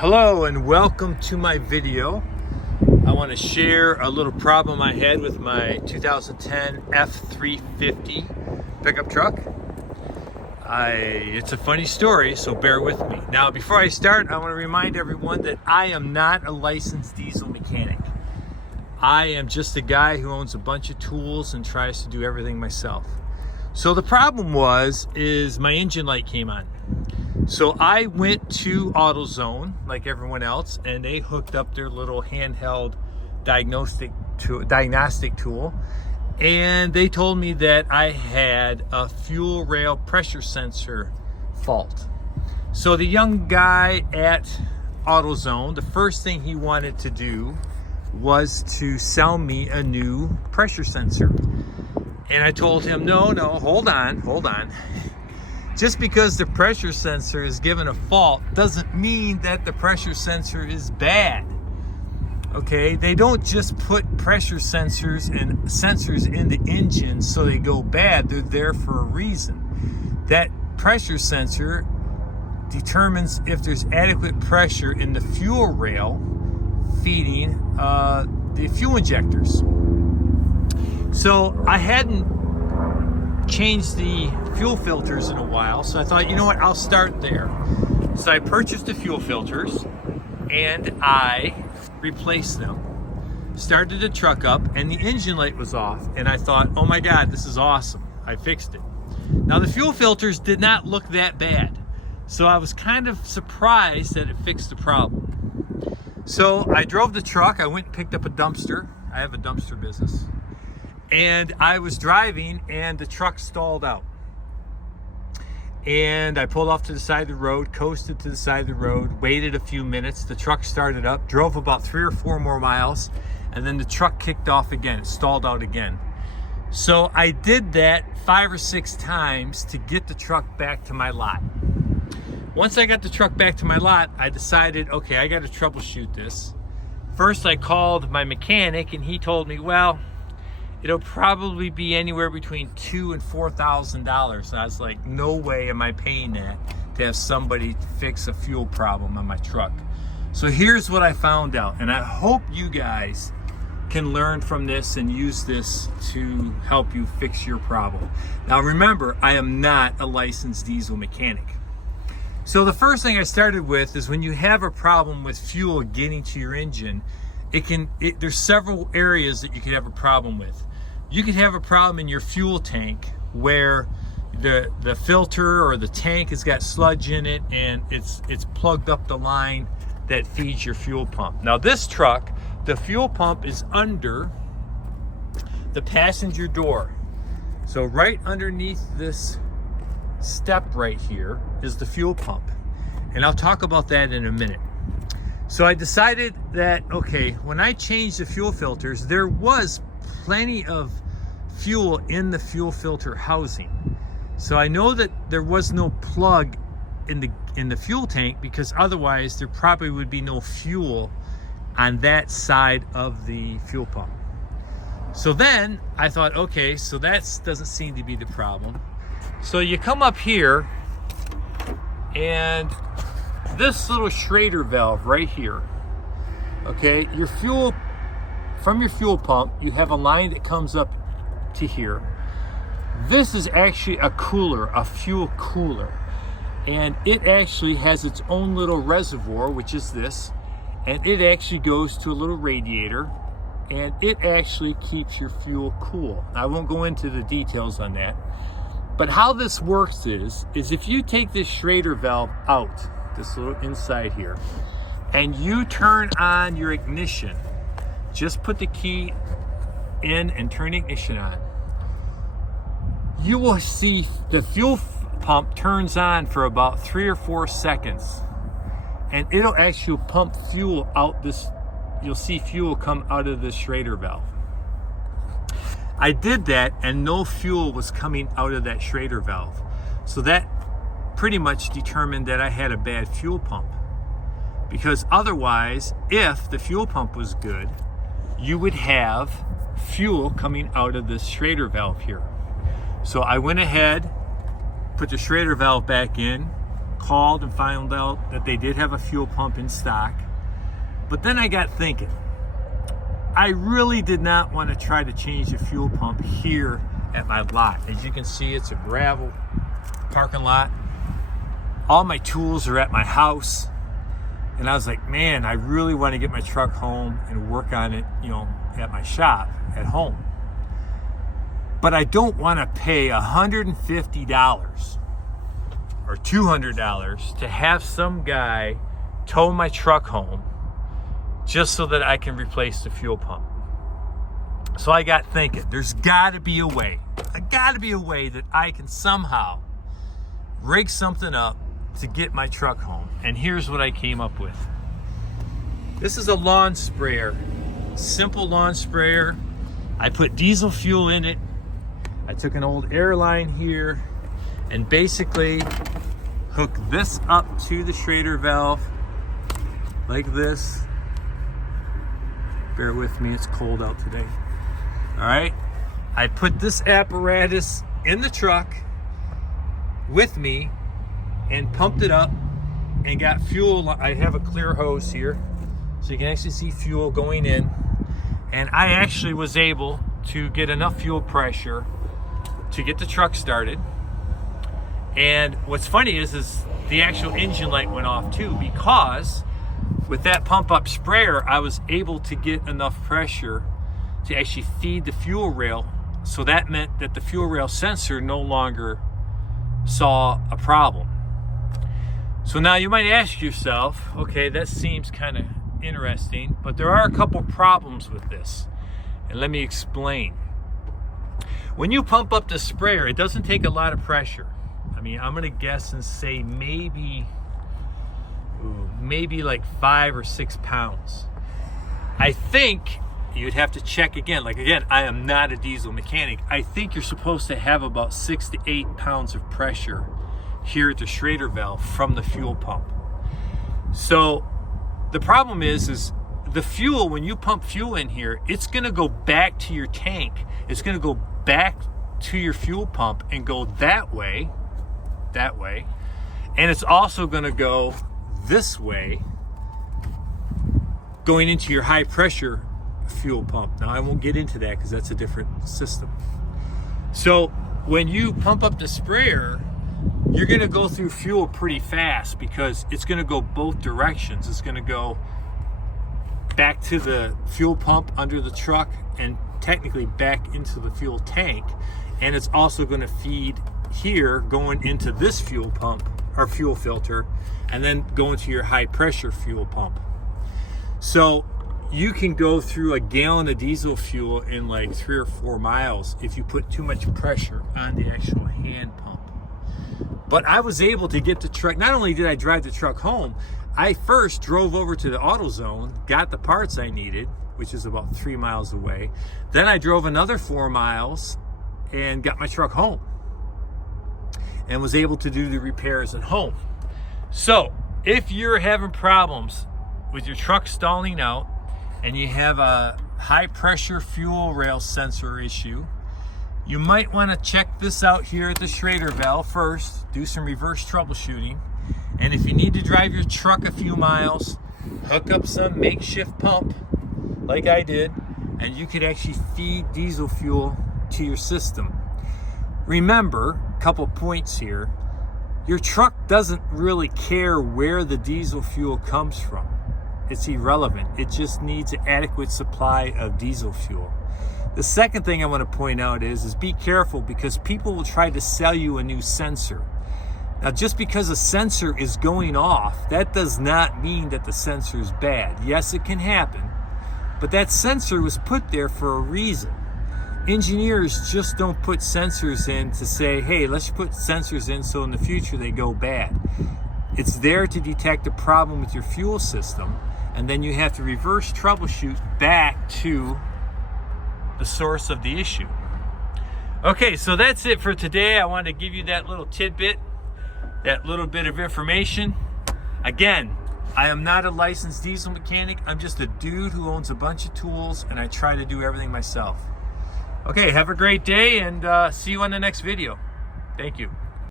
Hello and welcome to my video. I want to share a little problem I had with my 2010 F350 pickup truck. It's a funny story, so bear with me. Now, before I start, I want to remind everyone that I am not a licensed diesel mechanic. I am just a guy who owns a bunch of tools and tries to do everything myself. So the problem is my engine light came on. So I went to AutoZone like everyone else, and they hooked up their little handheld diagnostic tool, and they told me that I had a fuel rail pressure sensor fault. So the young guy at AutoZone, the first thing he wanted to do was to sell me a new pressure sensor. And I told him, no, hold on. Just because the pressure sensor is given a fault doesn't mean that the pressure sensor is bad. Okay, they don't just put pressure sensors in the engine so they go bad. They're there for a reason. That pressure sensor determines if there's adequate pressure in the fuel rail feeding the fuel injectors. So I hadn't changed the fuel filters in a while, so I thought, you know what, I'll start there. So I purchased the fuel filters and I replaced them, started the truck up, and the engine light was off, and I thought, oh my god, this is awesome. I fixed it. Now the fuel filters did not look that bad, so I was kind of surprised that it fixed the problem. So I drove the truck, I went and picked up a dumpster. I have a dumpster business. And I was driving and the truck stalled out. And I pulled off to the side of the road, coasted to the side of the road, waited a few minutes. The truck started up, drove about 3 or 4 more miles, and then the truck kicked off again. It stalled out again. So I did that 5 or 6 times to get the truck back to my lot. Once I got the truck back to my lot, I decided, okay, I got to troubleshoot this. First, I called my mechanic and he told me, well, it'll probably be anywhere between $2,000 and $4,000. And I was like, no way am I paying that to have somebody fix a fuel problem on my truck. So here's what I found out, and I hope you guys can learn from this and use this to help you fix your problem. Now remember, I am not a licensed diesel mechanic. So the first thing I started with is when you have a problem with fuel getting to your engine, there's several areas that you could have a problem with. You could have a problem in your fuel tank where the filter or the tank has got sludge in it and it's plugged up the line that feeds your fuel pump. Now this truck, the fuel pump is under the passenger door. So right underneath this step right here is the fuel pump. And I'll talk about that in a minute. So I decided that, okay, when I changed the fuel filters, there was plenty of fuel in the fuel filter housing. So I know that there was no plug in the fuel tank, because otherwise there probably would be no fuel on that side of the fuel pump. So then I thought, okay, so that doesn't seem to be the problem. So you come up here and this little Schrader valve right here, okay, from your fuel pump, you have a line that comes up to here. This is actually a cooler, a fuel cooler, and it actually has its own little reservoir, which is this, and it actually goes to a little radiator, and it actually keeps your fuel cool. I won't go into the details on that, but how this works is if you take this Schrader valve out, this little inside here, and you turn on your ignition, just put the key in and turn the ignition on, you will see the fuel pump turns on for about 3 or 4 seconds, and it'll actually pump fuel out this. You'll see fuel come out of the Schrader valve. I did that and no fuel was coming out of that Schrader valve. So that pretty much determined that I had a bad fuel pump. Because otherwise, if the fuel pump was good, you would have fuel coming out of this Schrader valve here. So I went ahead, put the Schrader valve back in, called and found out that they did have a fuel pump in stock. But then I got thinking, I really did not want to try to change the fuel pump here at my lot. As you can see, it's a gravel parking lot. All my tools are at my house. And I was like, man, I really want to get my truck home and work on it, you know, at my shop at home. But I don't want to pay $150 or $200 to have some guy tow my truck home just so that I can replace the fuel pump. So I got thinking, there's got to be a way. There got to be a way that I can somehow rig something up to get my truck home. And here's what I came up with. This is a lawn sprayer, simple lawn sprayer. I put diesel fuel in it. I took an old airline here and basically hooked this up to the Schrader valve like this. Bear with me, it's cold out today. All right, I put this apparatus in the truck with me and pumped it up and got fuel. I have a clear hose here, so you can actually see fuel going in. And I actually was able to get enough fuel pressure to get the truck started. And what's funny is the actual engine light went off too, because with that pump up sprayer, I was able to get enough pressure to actually feed the fuel rail. So that meant that the fuel rail sensor no longer saw a problem. So now you might ask yourself, okay, that seems kind of interesting, but there are a couple problems with this. And let me explain. When you pump up the sprayer, it doesn't take a lot of pressure. I mean, I'm gonna guess and say maybe like 5 or 6 pounds. I think you'd have to check again. Like again, I am not a diesel mechanic. I think you're supposed to have about 6 to 8 pounds of pressure here at the Schrader valve from the fuel pump. So the problem is the fuel, when you pump fuel in here, it's gonna go back to your tank. It's gonna go back to your fuel pump and go that way. And it's also gonna go this way, going into your high pressure fuel pump. Now I won't get into that because that's a different system. So when you pump up the sprayer, you're gonna go through fuel pretty fast because it's gonna go both directions. It's gonna go back to the fuel pump under the truck and technically back into the fuel tank. And it's also gonna feed here going into this fuel pump or fuel filter and then go into your high pressure fuel pump. So you can go through a gallon of diesel fuel in like 3 or 4 miles if you put too much pressure on the actual hand pump. But I was able to get the truck, not only did I drive the truck home, I first drove over to the AutoZone, got the parts I needed, which is about 3 miles away. Then I drove another 4 miles and got my truck home and was able to do the repairs at home. So if you're having problems with your truck stalling out and you have a high pressure fuel rail sensor issue, you might want to check this out here at the Schrader valve first, do some reverse troubleshooting. And if you need to drive your truck a few miles, hook up some makeshift pump like I did, and you could actually feed diesel fuel to your system. Remember, a couple points here, your truck doesn't really care where the diesel fuel comes from. It's irrelevant. It just needs an adequate supply of diesel fuel. The second thing I want to point out is be careful, because people will try to sell you a new sensor. Now, just because a sensor is going off, that does not mean that the sensor is bad. Yes, it can happen, but that sensor was put there for a reason. Engineers just don't put sensors in to say, hey, let's put sensors in so in the future they go bad. It's there to detect a problem with your fuel system, and then you have to reverse troubleshoot back to the source of the issue. Okay, so that's it for today. I wanted to give you that little tidbit, that little bit of information. Again, I am not a licensed diesel mechanic. I'm just a dude who owns a bunch of tools, and I try to do everything myself. Okay, have a great day, and see you on the next video. Thank you.